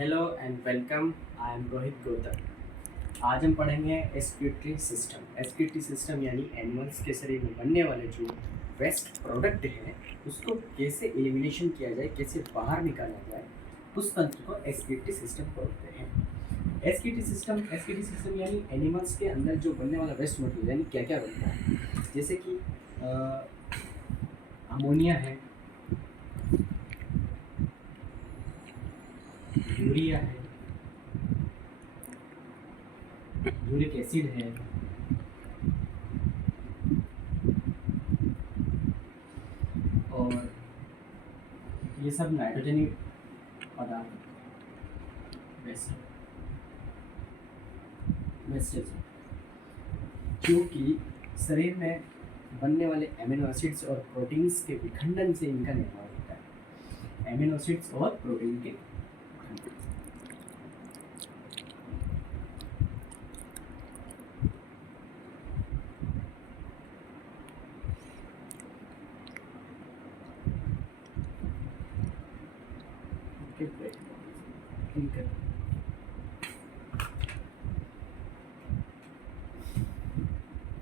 Hello and welcome. I am Rohit Gautam. आज हम पढ़ेंगे एस्क्यूटरी सिस्टम। एस्क्यूटरी सिस्टम यानी एनिमल्स के शरीर में बनने वाले जो वेस्ट प्रोडक्ट हैं उसको कैसे एलिमिनेशन किया जाए, कैसे बाहर निकाला जाए, उस तंत्र को एस्क्यूटरी सिस्टम बोलते हैं। एस्क्यूटरी सिस्टम यानी एनिमल्स के अंदर जो बनने वाला वेस्ट मटेरियल यानी क्या क्या बनता है, जैसे कि अमोनिया है, यूरिया है, यूरिक एसिड है, और ये सब नाइट्रोजनी पदार्थ वेस्टेज है, क्योंकि शरीर में बनने वाले एमिनो एसिड्स और प्रोटीन्स के विखंडन से इनका निर्माण होता है। एमिनो एसिड्स और प्रोटीन के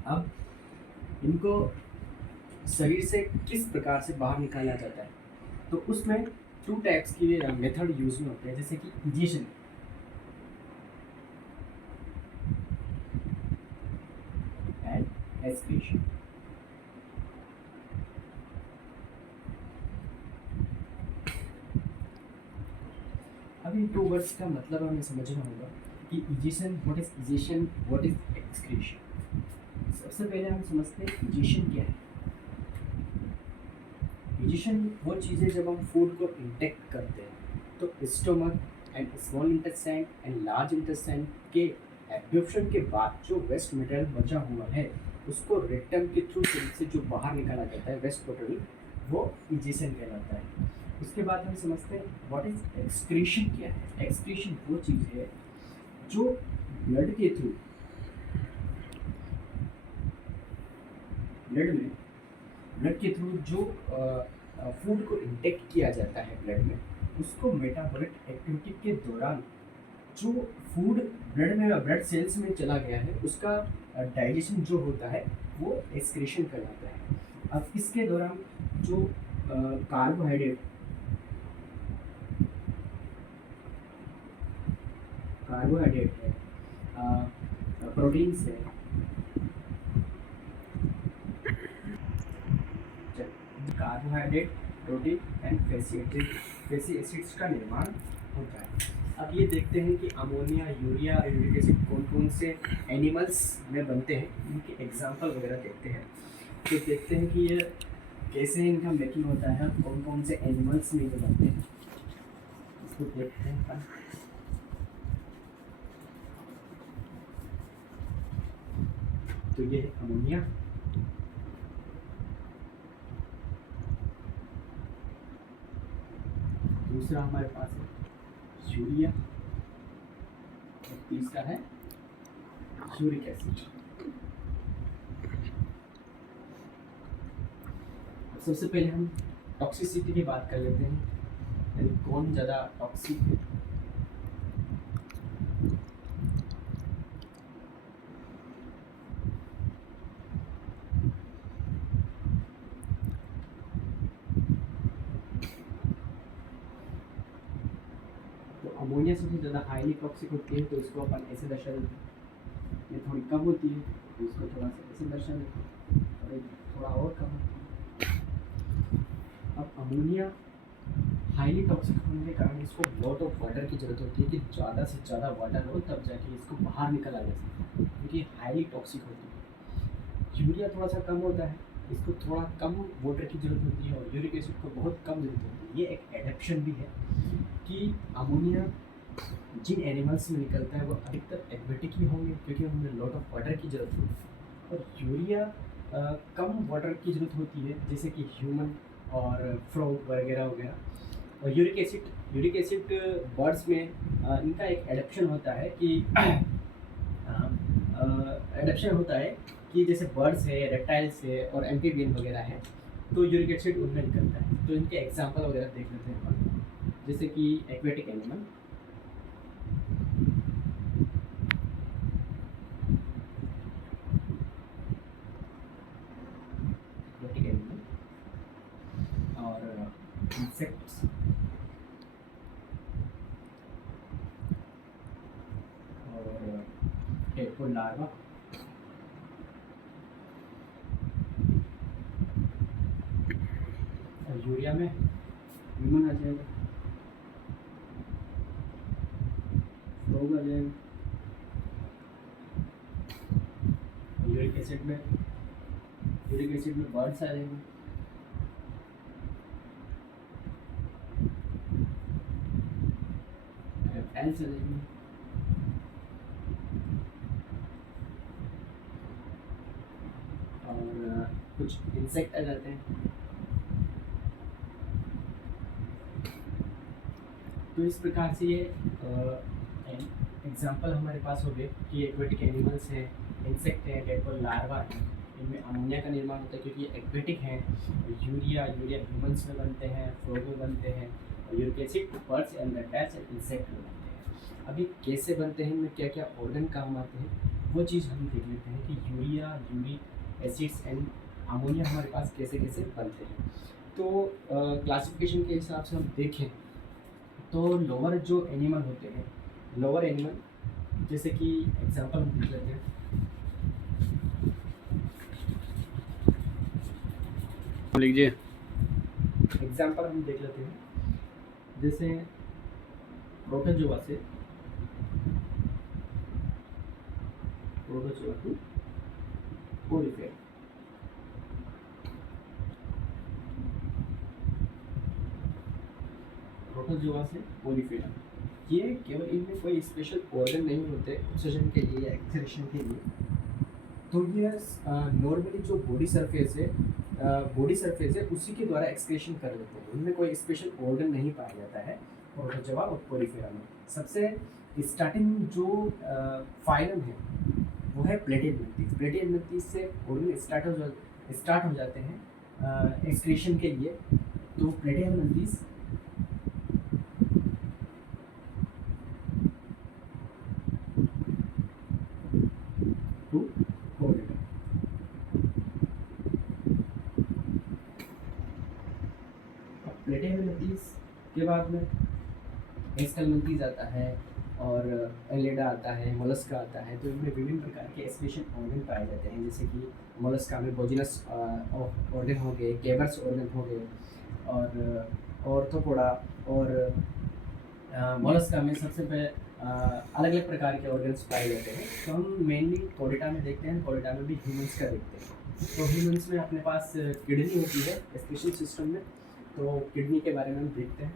अब इनको शरीर से किस प्रकार से बाहर निकाला जाता है, तो उसमें टू टाइप्स की मेथड यूज में होते हैं, जैसे कि इजेशन एंड एक्सक्रीशन। अब इन टू वर्ड्स का मतलब हमें समझना होगा कि egestion, what is egestion, what is excretion. सबसे पहले हम समझते हैं इजेशन क्या है। इजेशन वो चीज़ है जब हम फूड को इंटेक करते हैं तो stomach and small intestine and large intestine के एब्जॉर्प्शन के बाद जो वेस्ट मटेरियल बचा हुआ है उसको रेक्टम के थ्रू से जो बाहर निकाला जाता है वेस्ट मटेरियल, वो इजेशन कहलाता है। उसके बाद हम समझते हैं व्हाट इज एक्सक्रीशन क्या है। एक्सक्रीशन वो चीज़ है जो ब्लड के थ्रू, ब्लड के थ्रू जो फूड को इंटेक किया जाता है ब्लड में, उसको मेटाबॉलिक एक्टिविटी के दौरान जो फूड ब्लड सेल्स में चला गया है उसका डाइजेशन जो होता है वो एक्सक्रीशन कहलाता है। अब इसके दौरान जो कार्बोहाइड्रेट है, प्रोटीन्स है, carbohydrate, protein and fatty acids का निर्माण होता है। अब ये देखते हैं कि अमोनिया, यूरिया, यूरिक एसिड कौन कौन से एनिमल्स में बनते हैं, इनके एग्जांपल वगैरह देखते हैं। तो देखते हैं कि ये कैसे इनका मेकिंग होता है, कौन कौन से एनिमल्स में ये बनते हैं, इसको देखते हैं। तो ये है अमोनिया, दूसरा हमारे पास है यूरिया, और तीसरा है यूरिक एसिड। सबसे पहले हम टॉक्सिसिटी की बात कर लेते हैं, यानी कौन ज़्यादा टॉक्सिक है। अमोनिया सबसे ज़्यादा हाईली टॉक्सिक होती है, तो इसको अपन ऐसे दर्शा देते हैं। ये थोड़ी कम होती है तो इसको थोड़ा सा ऐसे दर्शा देते हैं, और एक थोड़ा और कम होती है। अब अमोनिया हाईली टॉक्सिक होने के कारण इसको लॉट ऑफ वाटर की ज़रूरत होती है कि ज़्यादा से ज़्यादा वाटर हो तब जाके इसको बाहर निकला जा सकता है, क्योंकि हाईली टॉक्सिक होती है। यूरिया थोड़ा सा कम होता है, इसको थोड़ा कम वाटर की ज़रूरत होती है, और यूरिक एसिड को बहुत कम ज़रूरत होती है। ये एक एडेप्शन भी है कि अमोनिया जिन एनिमल्स में निकलता है वो अधिकतर एक्वेटिक ही होंगे, क्योंकि उनमें लॉट ऑफ वाटर की ज़रूरत होती है। और यूरिया कम वाटर की ज़रूरत होती है, जैसे कि ह्यूमन और फ्रॉग वगैरह वगैरह। और यूरिक एसिड बर्ड्स में इनका एक एडेप्शन होता है कि जैसे बर्ड्स है, रेप्टाइल्स है और एम्फीबियन वगैरह है, तो यूरिक एसिड उनमें निकलता है। तो इनके एग्जांपल वगैरह देख लेते हैं अपन, जैसे कि एक्वेटिक एनिमल, एक्वेटिक एनिमल और इंसेक्ट्स और टेडपोल लार्वा, और यूरिया में ह्यूमन आ जाएगा, फ्रॉग आ जाएगा, यूरिक एसिड में बर्ड्स आ जाएंगे, रेप्टाइल्स आ जाएंगे, और कुछ इंसेक्ट आ जाते हैं। तो इस प्रकार से ये एग्जाम्पल हमारे पास हो गए कि एक्वेटिक एनिमल्स हैं, इंसेक्ट हैं, टेडपोल लार्वा हैं, इनमें अमोनिया का निर्माण होता है क्योंकि ये एक्वेटिक हैं। यूरिया ह्यूमंस में बनते हैं, फ्रॉग में बनते हैं, और uric acid birds and reptiles and insect में बनते हैं। अभी कैसे बनते हैं, इनमें क्या क्या ऑर्गन काम आते हैं, वो चीज़ हम देख लेते हैं कि urea, uric acids and ammonia हमारे पास कैसे कैसे बनते हैं। तो क्लासिफिकेशन के हिसाब से हम देखें तो लोअर जो एनिमल होते हैं, लोअर एनिमल जैसे कि एग्जांपल हम देख लेते हैं, लीजिए एग्जांपल हम देख लेते हैं, जैसे प्रोटोजोआ टू कोरिफेरा। प्रोटोजोआ से कोरिफेरा, ये केवल इनमें कोई स्पेशल ऑर्गन नहीं होते ऑक्सीजन के लिए या एक्सक्रीशन के लिए। तो ये नॉर्मली जो बॉडी सरफेस है उसी के द्वारा एक्सक्रीशन कर लेते हैं। इनमें कोई स्पेशल ऑर्गन नहीं पाया जाता है प्रोटोजोआ और कोरिफेरा में। सबसे स्टार्टिंग जो फाइलम है वो है प्लेटियलमिंथीज। प्लेटियलमिंथीज से ऑर्गन स्टार्ट हो जाते हैं एक्सक्रीशन के लिए। तो प्लेटियलमिंथीज टू कोरिफेरा। प्लेटियलमिंथीज के बाद में एस्केलमिंथीज आता है और एलिडा आता है, मोलस्का आता है। तो इनमें विभिन्न प्रकार के एक्सक्रीशन ऑर्गन पाए जाते हैं, जैसे कि मोलस्का में बोजिनस ऑर्गन हो गए, केबर्स ऑर्गन हो गए, और ऑर्थोपोडा और मोलस्का में सबसे पहले अलग अलग प्रकार के ऑर्गन्स पाए जाते हैं। तो हम मेनली कोडेटा में देखते हैं, कोडेटा में भी ह्यूमंस का देखते हैं। तो ह्यूमंस में अपने पास किडनी होती है एक्सक्रीशन सिस्टम में, तो किडनी के बारे में हम देखते हैं।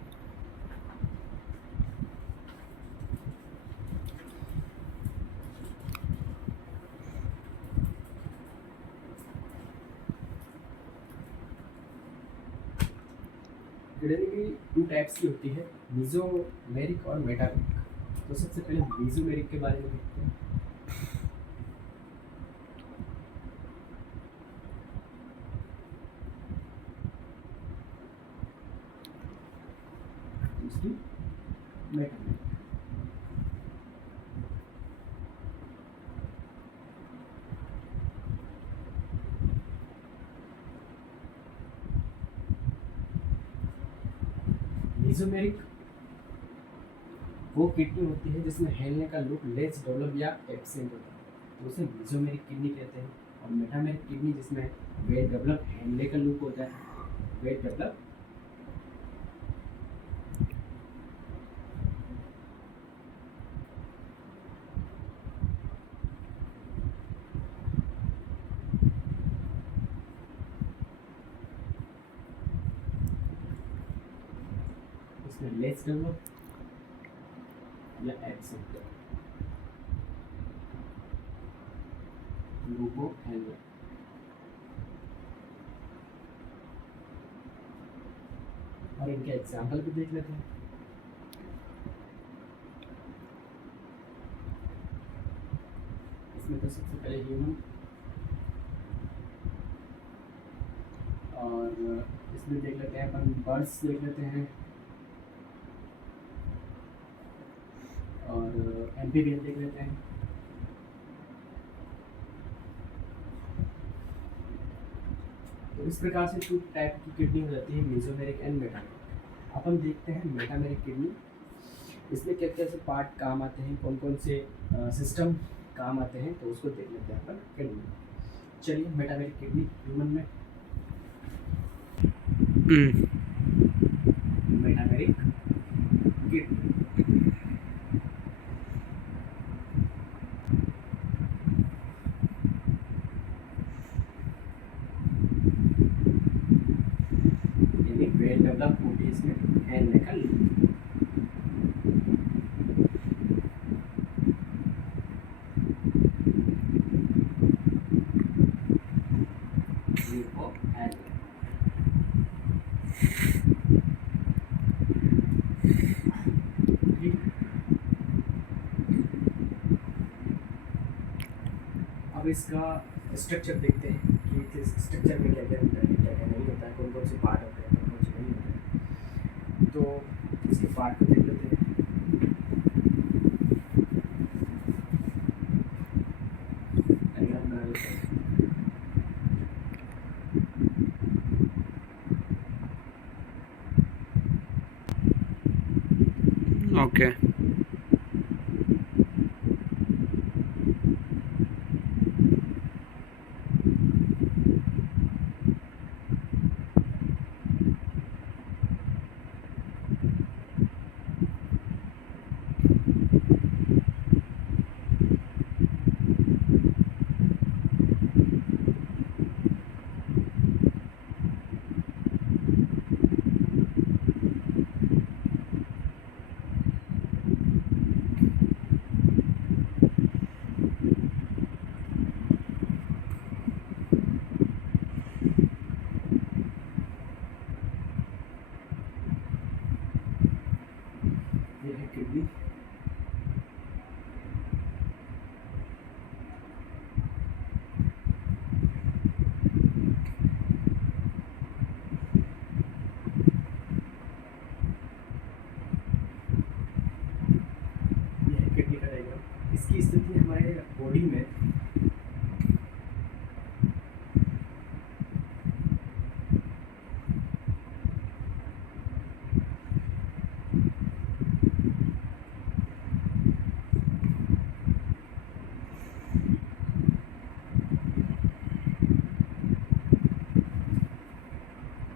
किडनी भी 2 टाइप्स की होती है, मीजोमेरिक और मेटामेरिक। तो सबसे पहले मीजोमेरिक के बारे में देखते हैं। दूसरी मेटामेरिक। मीजोमेरिक वो किडनी होती है जिसमें हेलने का लुक लेस डेवलप या एब्सेंट होता है, तो उसे मीजोमेरिक किडनी कहते हैं। और मेटामेरिक किडनी जिसमें वेल डेवलप हेलने का लुक होता है, वेल डेवलप उसमें लेस डेवलप या एब्सेंट लूपो हेलर। और इनके एग्जाम्पल भी देख लेते हैं। इसमें तो सबसे पहले ह्यूमन, और इसमें देख लेते हैं अपन बर्ड्स देख लेते हैं, और एम्फीबियन देख लेते हैं। तो इस प्रकार से टू टाइप की किडनी हो जाती है, मेसोमेरिक एंड मेटामेरिक। अपन देखते हैं मेटामेरिक किडनी, इसमें क्या क्या से पार्ट काम आते हैं, कौन कौन से सिस्टम काम आते हैं, तो उसको देख लेते हैं अपन किडनी। चलिए मेटामेरिक किडनी ह्यूमन में मेटामेरिक किडनी। यानी वेल डेवलप होगी इसमें एंड निकल अब इसका स्ट्रक्चर देखते हैं कि इस स्ट्रक्चर में क्या क्या होता है, क्या क्या नहीं होता है, कौन कौन से पार्ट होते हैं, कौन कौन से नहीं होते हैं। तो इसके पार्ट को देख लेते हैं। डायग्राम बना लेते हैं। ओके ये है किडनी। ये है किडनी का डायग्राम। इसकी स्थिति हमारे बॉडी में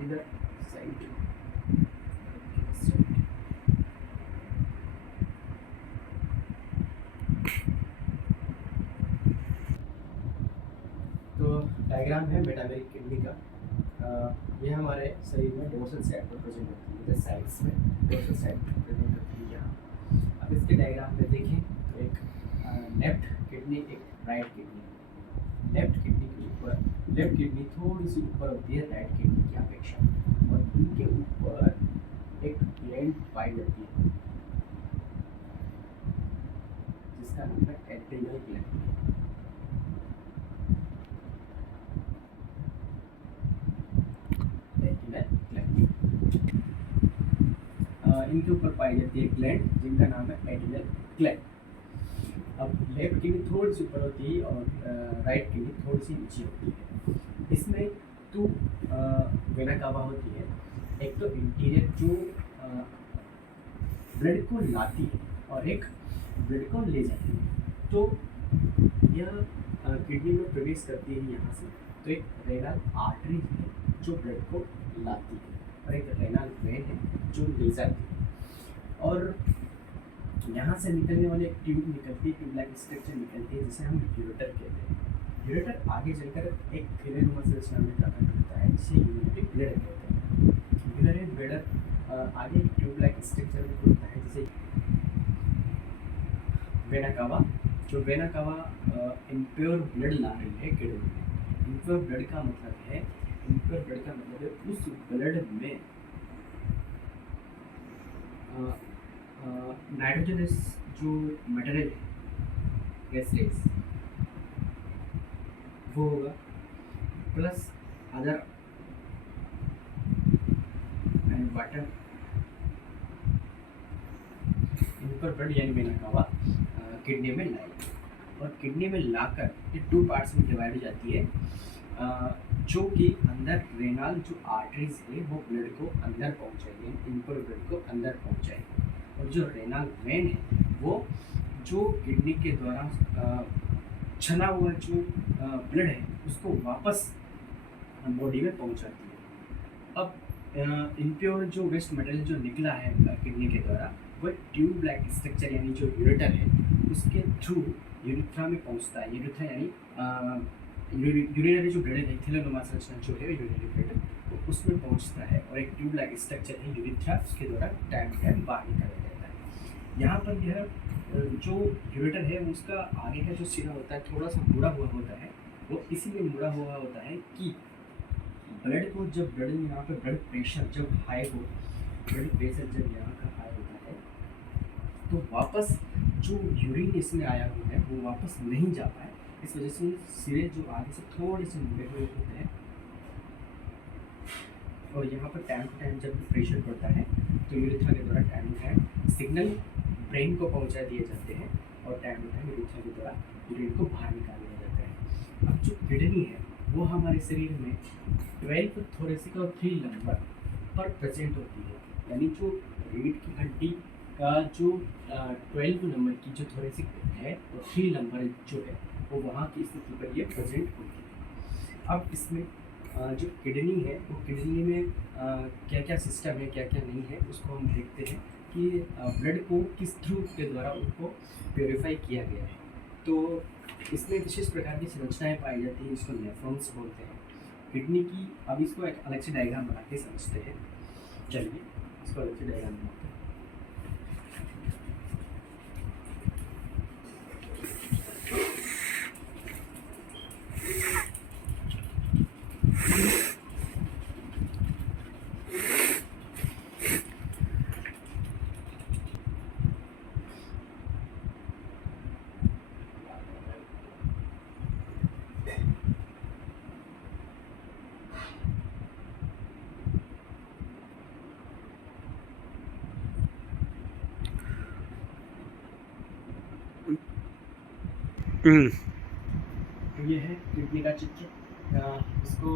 इधर साइड तो डायग्राम है मेटामेरिक किडनी का। ये हमारे शरीर में डोर्सल साइड पर प्रेजेंट होती है, इधर साइड्स में डोर्सल साइड पर प्रेजेंट होती है यहाँ। अब इसके डायग्राम में देखें तो एक लेफ्ट किडनी, एक राइट किडनी। लेफ्ट किडनी के ऊपर, लेफ्ट किडनी थोड़ी सी ऊपर होती है राइट किडनी की अपेक्षा, और इनके ऊपर एक ग्लैंड पाई जाती है जिसका नाम है एड्रिनल ग्लैंड। इनके ऊपर पाई जाती है ग्लैंड जिनका नाम है एड्रिनल ग्लैंड। अब लेफ्ट किडनी थोड़ी सी ऊपर होती है और राइट किडनी थोड़ी सी नीचे होती है। इसमें टू वेना कावा होती है, एक तो इंटीरियर जो ब्लड को लाती है और एक ब्लड को ले जाती है। तो यह किडनी में प्रवेश करती है यहाँ से, तो एक रेनल आर्टरी है जो ब्लड को लाती है और एक रेनल वेन है जो ले जाती है। और यहाँ से निकलने वाली एक ट्यूब निकलती है, ट्यूब लाइक स्ट्रक्चर निकलती है जिसे हम यूरेटर कहते हैं। यूरेटर आगे चलकर एक फिलेनुमा संरचना में जाकर मिलता है जिसे यूरिनरी ब्लैडर कहते हैं। यूरिनरी ब्लैडर आगे एक ट्यूब लाइक स्ट्रक्चर में खुलता है जिसे वेना कावा। जो वेना कावा इम्प्योर ब्लड ला रही है किडनी में। इम्प्योर ब्लड का मतलब है, इम्प्योर ब्लड का मतलब है उस ब्लड में नाइट्रोजनस जो मटेरियल है, गैसेस, वो होगा, प्लस अदर एंड वाटर। इनका प्योर ब्लड यानी मैंने कहा किडनी में लाई, और किडनी में लाकर ये 2 पार्ट्स में डिवाइड हो जाती है, जो कि अंदर रेनाल जो आर्टरीज है वो ब्लड को अंदर पहुंचाएगी, इम्प्योर ब्लड को अंदर पहुंचाएगी, और जो रेनाल वेन है वो जो किडनी के द्वारा छना हुआ जो ब्लड है उसको वापस बॉडी में पहुंचाती है। अब इम्प्योर जो वेस्ट मटेरियल जो निकला है किडनी के द्वारा वो ट्यूब लाइक स्ट्रक्चर यानी जो यूरेटर है उसके थ्रू यूरिथ्रा में पहुंचता है। यूरिथ्रा यानी यूरिनरी जो ब्लड है थैलेमोमा संरचना जो है यूरिनरी ब्लड वो उसमें पहुंचता है, और एक ट्यूब लाइक स्ट्रक्चर है यूरिथ्रा उसके द्वारा टाइम टू टाइम बाहर निकाला जाता है। यहाँ पर यह जो यूरेटर है उसका आगे का जो सिरा होता है थोड़ा सा मुड़ा हुआ होता है, वो इसीलिए मुड़ा हुआ होता है कि ब्लड को जब ब्लड में यहाँ पे ब्लड प्रेशर जब हाई हो, ब्लड प्रेशर जब यहाँ का हाई होता है तो वापस जो यूरिन इसमें आया हुआ है वो वापस नहीं जा पाए, इस वजह से सिरे जो आगे से थोड़े से मुड़े हुए होते हैं, और यहाँ पर टाइम टू टाइम जब प्रेशर पड़ता है तो यूरिथ्रा के द्वारा time to time signal brain को पहुँचा दिए जाते हैं, और टाइम टू टाइम यूरिथ्रा के द्वारा यूरिन को बाहर निकाल दिया जाता है। अब जो किडनी है वो हमारे शरीर में 12 थोरेसिक और 3 लंबर पर प्रेजेंट होती है, यानी जो रीढ़ की हड्डी का जो 12 नंबर की जो थोरेसिक है और 3 लंबर जो है वो वहाँ की स्थिति पर ये प्रेजेंट होती है। अब इसमें जो किडनी है वो किडनी में क्या क्या सिस्टम है क्या क्या नहीं है उसको हम देखते हैं कि ब्लड को किस थ्रू के द्वारा उनको प्योरीफाई किया गया है। तो इसमें विशेष प्रकार की संरचनाएं पाई जाती हैं, इसको नेफ्रॉन्स बोलते हैं किडनी की। अब इसको एक अलग से डायग्राम बना के समझते हैं, चलिए इसको अलग से डायग्राम बनाते हैं। तो ये है किडनी का चित्र। इसको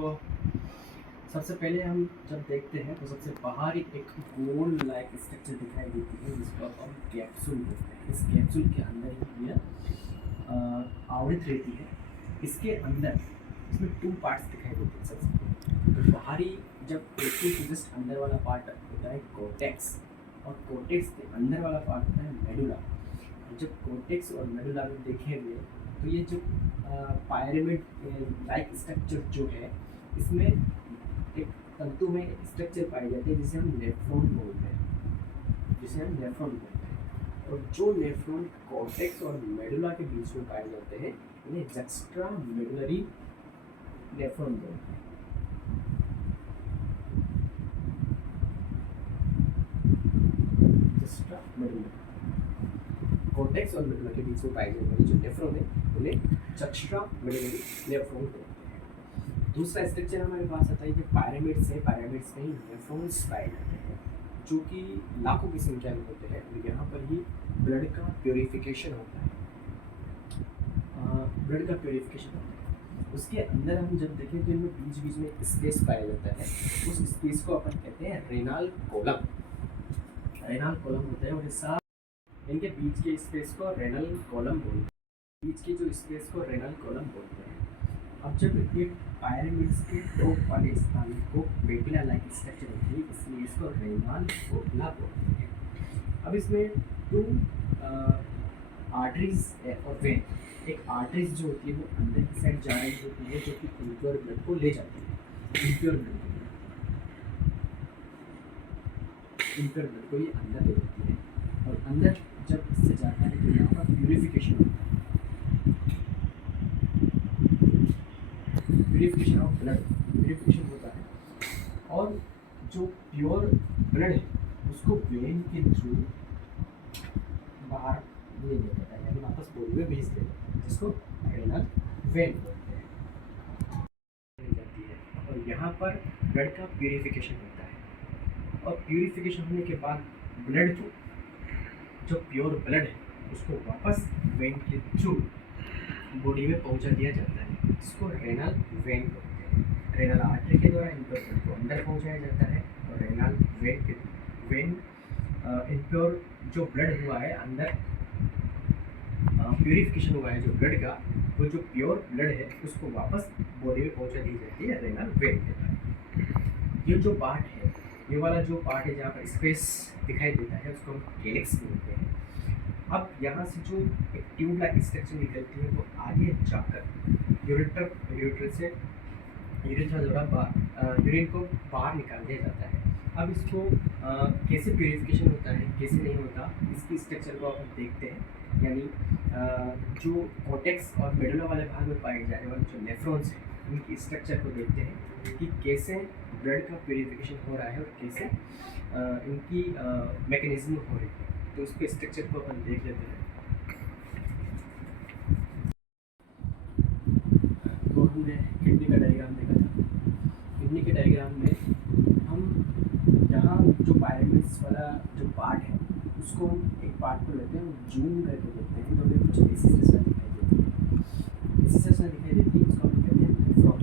सबसे पहले हम जब देखते हैं तो सबसे बाहर एक गोल लाइक स्ट्रक्चर दिखाई देती है जिसको हम कैप्सूल बोलते हैं। इस कैप्सूल के अंदर ही यह आवृत रहती है। इसके अंदर इसमें 2 पार्ट्स दिखाई देते हैं। सबसे तो बाहरी जब कैप्सूल के जस्ट अंदर वाला पार्ट होता है कोर्टेक्स, और कोर्टेक्स के अंदर वाला पार्ट होता है मेडुला। जब कोर्टेक्स और मेडुला में देखेंगे तो ये जो पायरामिड लाइक स्ट्रक्चर जो है इसमें एक तंतु में स्ट्रक्चर पाई जाती है जिसे हम नेफ्रॉन बोलते हैं, और जो नेफ्रॉन कॉर्टेक्स और मेडुला के बीच में पाए जाते हैं उन्हें जक्स्ट्रा मेडुलरी नेफ्रॉन बोलते हैं। जक्स्ट्रा मेडुलरी कॉर्टेक्स और मेडुला के बीच में पाए जाने वाले जो नेफ्रॉन है उन्हें जक्स्ट्रा मेडुलरी नेफ्रॉन बोलते हैं। दूसरा स्ट्रक्चर हमारे पास आता है कि पिरामिड्स है। पिरामिड्स में नेफ्रॉन्स पाए जाते हैं जो कि लाखों की संख्या में होते हैं, और यहाँ पर ही ब्लड का प्योरीफिकेशन होता है। उसके अंदर हम जब देखें तो इनमें बीच बीच में स्पेस पाया जाता है। उस स्पेस को अपन कहते हैं रेनाल कॉलम होता है, और इस इनके बीच के स्पेस को रेनल कॉलम बोलते हैं। बीच के जो स्पेस को रेनल कॉलम बोलते हैं। अब जब ये पिरामिड्स के टॉप वाले स्थान को पेपिला लाइक स्ट्रक्चर होती है इसलिए इसको रेनाल कोपला बोलते हैं। अब इसमें 2 आर्टरीज और वेन। एक आर्टरीज जो होती है वो अंदर की साइड जा रही होती है जो कि इम्प्योर ब्लड को ले जाती है। इम्प्योर ब्लड को ये अंदर ले जाती है, और अंदर जब इससे जाता है तो यहाँ पर प्यूरिफिकेशन होता है। प्यूरिफिकेशन ऑफ ब्लड होता है, और जो प्योर ब्लड है उसको वेन के थ्रू बाहर ले जाता है, यानी वापस बॉडी में भेज देता है, जिसको रेनल वेन बोलते हैं जाती है। और यहाँ पर ब्लड का प्यूरिफिकेशन होता है, और प्यूरिफिकेशन होने के बाद ब्लड को जो प्योर ब्लड है उसको वापस वेन के थ्रू बॉडी में पहुंचा दिया जाता है, इसको रेनल वेन बोलते हैं। रेनल आर्टरी के द्वारा इम्प्योर ब्लड को अंदर पहुंचाया जाता है और रेनल वेन के वेन इम्प्योर जो ब्लड हुआ है अंदर प्योरीफिकेशन हुआ है जो ब्लड का, वो जो प्योर ब्लड है उसको वापस बॉडी में पहुंचा दी जाती है रेनल वेन के द्वारा। ये जो पार्ट है, ये वाला जो पार्ट है जहाँ पर स्पेस दिखाई देता है उसको हम कैलिक्स बोलते हैं। अब यहाँ से जो एक ट्यूब लाइक स्ट्रक्चर निकलती है वो आगे जाकर यूरेथ्रा द्वारा यूरिन को बाहर निकाल दिया जाता है। अब इसको कैसे प्योरीफिकेशन होता है कैसे नहीं होता इसकी स्ट्रक्चर को आप देखते हैं, यानी जो कॉर्टेक्स और मेडुला वाले भाग में पाए जाने वाले जो नेफ्रॉन्स हैं उनकी स्ट्रक्चर को देखते हैं कि कैसे ब्लड का प्योरीफिकेशन हो रहा है और कैसे इनकी मैकेनिज्म हो रही है। तो उसके स्ट्रक्चर को अपन देख लेते हैं। तो हमने किडनी का डायग्राम देखा था। किडनी के डायग्राम में हम यहाँ जो पायरेमिड्स वाला जो पार्ट है उसको हम एक पार्ट को लेते हैं और जूम करके देखते हैं तो हमें कुछ ऐसी रचना दिखाई देती है। ऐसी रचना दिखाई देती है उसको हम कहते हैं नेफ्रॉन।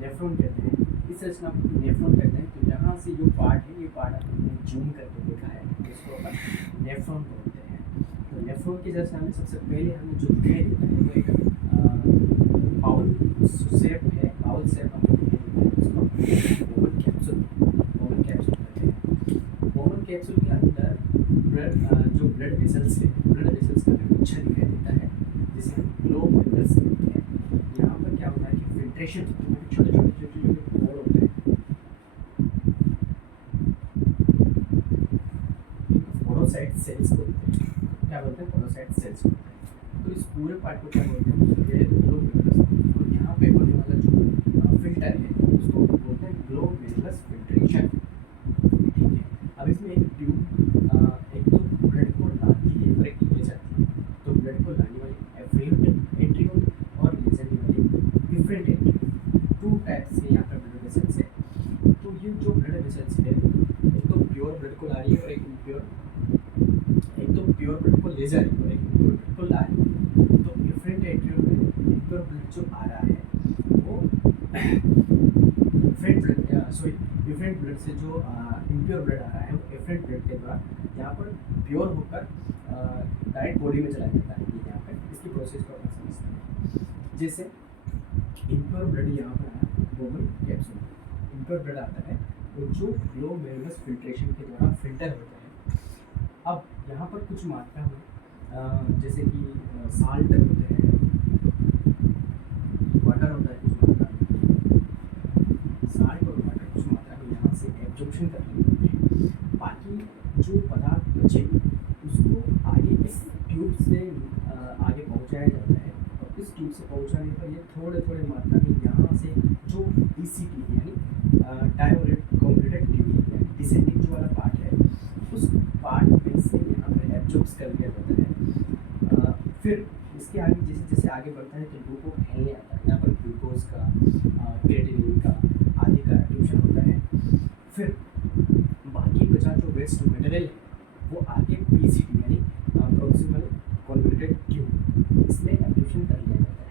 नेफ्रॉन कहते हैं, इस रचना को नेफ्रॉन कहते हैं। तो यहाँ से जो पार्ट है ये पार्ट हमने जूम करके देखा है, इसको अपन नेफ्रॉन बोलते हैं। तो नेफ्रॉन की रचना में सबसे पहले हमें जो दिखाई देता है वो एक बाउल शेप है, बाउल शेप हमें दिखाई देता है, उसको बोवन कैप्सूल कहते हैं। बोवन कैप्सूल के अंदर जो ब्लड वेसल्स है, ब्लड वेसल्स का हमें गुच्छा दिखाई देता है जिसे हम ग्लोमेरुलस कहते हैं। यहाँ पर क्या होता है कि फिल्ट्रेशन छोटे छोटे पोर होते हैं, पोरोसाइट सेल्स बोलते हैं। क्या बोलते हैं? पोरोसाइट सेल्स बोलते हैं। तो इस पूरे पार्ट को क्या बोलते हैं? ये ग्लोमेरुलस। और यहाँ पे होने वाला जो फिल्टर है उसको बोलते हैं ग्लोमेरुलस फिल्ट्रेशन। ठीक है, अब इसमें एक ट्यूब एक तो ब्लड को लाती है और एक ले जाती है। तो ब्लड को लाने वाली एफ्लुएंट एंट्रीओल और ले जाने वाली डिफरेंट एंट्रीओल, टू टाइप्स के यहाँ पर ब्लड वेसल्स है। तो ये जो ब्लड वेसल्स है एक तो प्योर ब्लड को ला रही है और एक तो प्योर ब्लड को ले जा रही है और एक प्योर ब्लड को ला रही है। तो डिफरेंट एंट्रीओल में इम्प्योर ब्लड जो आ रहा है वो डिफरेंट ब्लड से जो इम्प्योर ब्लड आ रहा है वो डिफरेंट ब्लड के द्वारा यहाँ पर प्योर होकर डायरेक्ट बॉडी में चला जाता है। यहाँ पर इसकी प्रोसेस को अपन समझते हैं। जैसे इम्प्योर ब्लड यहाँ पर आया बोवन कैप्सूल, इम्प्योर ब्लड आता है और जो ग्लोमेरुलस फिल्ट्रेशन के द्वारा फिल्टर होता है। अब यहाँ पर कुछ मात्रा में जैसे कि साल्ट होते हैं, वाटर होता है कुछ मात्रा में, साल्ट और वाटर कुछ मात्रा में यहाँ से एब्जॉर्प्शन कर लेते हैं। बाकी जो पदार्थ बचे उसको आगे इस ट्यूब से आगे पहुँचाया जाता है और इस ट्यूब से पहुँचाने पर ये थोड़े थोड़े मात्रा में यहाँ से जो DCT यानी डायोलेट कॉम्प्लीटेड ट्यूब यानी डिसेंडिंग जो वाला पार्ट है उस पार्ट में से यहाँ पर एब्जॉर्ब कर लिया जाता है। फिर इसके आगे जैसे जैसे आगे बढ़ता है तो ग्लूकोज फैलने आता है। यहाँ पर ग्लूकोज का क्रिएटिनिन का आदि का एब्जॉर्प्शन होता है। फिर बाकी बचा जो वेस्ट मटेरियल है वो आगे PCT यानी प्रॉक्सिमल कॉन्वोल्यूटेड ट्यूब इसमें एब्जॉर्प्शन कर लिया जाता है।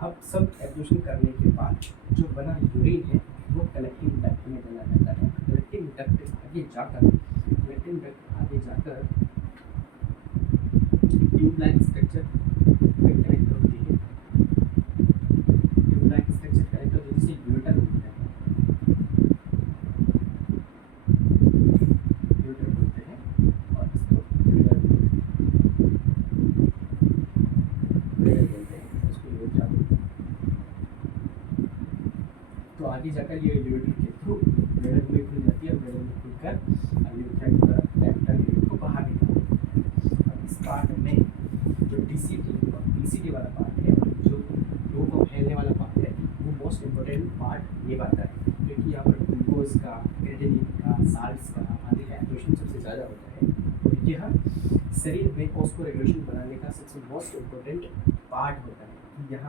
अब सब एब्जॉर्प्शन करने के बाद जो बना यूरिन है वो कलेक्टिंग डक्ट में चला जाता है। कलेक्टिंग डक्ट आगे जाकर ट्यूब लाइक स्ट्रक्चर में कनेक्ट होती है। ट्यूब लाइक स्ट्रक्चर कनेक्ट होती है जिसे यूरेटर बोलते हैं। यूरेटर बोलते हैं और इसको यूरेटर बोलते हैं, उसको यूरेटर बोलते हैं। तो आगे जाकर ये यूरेटर के थ्रू ब्लड में खुल जाती है और ब्लड में खुलकर यूरेटर को बाहर निकालती है। अब इस पार्ट में जो DCT और PCT वाला पार्ट है और जो लोग को फैलने वाला पार्ट है वो मोस्ट इम्पोर्टेंट पार्ट ये पाता है, क्योंकि यहाँ पर ग्लूकोज का, क्रिएटिनिन का, साल्ट्स का आदि का एब्जॉर्प्शन सबसे ज़्यादा होता है। तो यह शरीर में ऑस्मो रेगुलेशन बनाने का सबसे मोस्ट इम्पोर्टेंट पार्ट होता है। यहाँ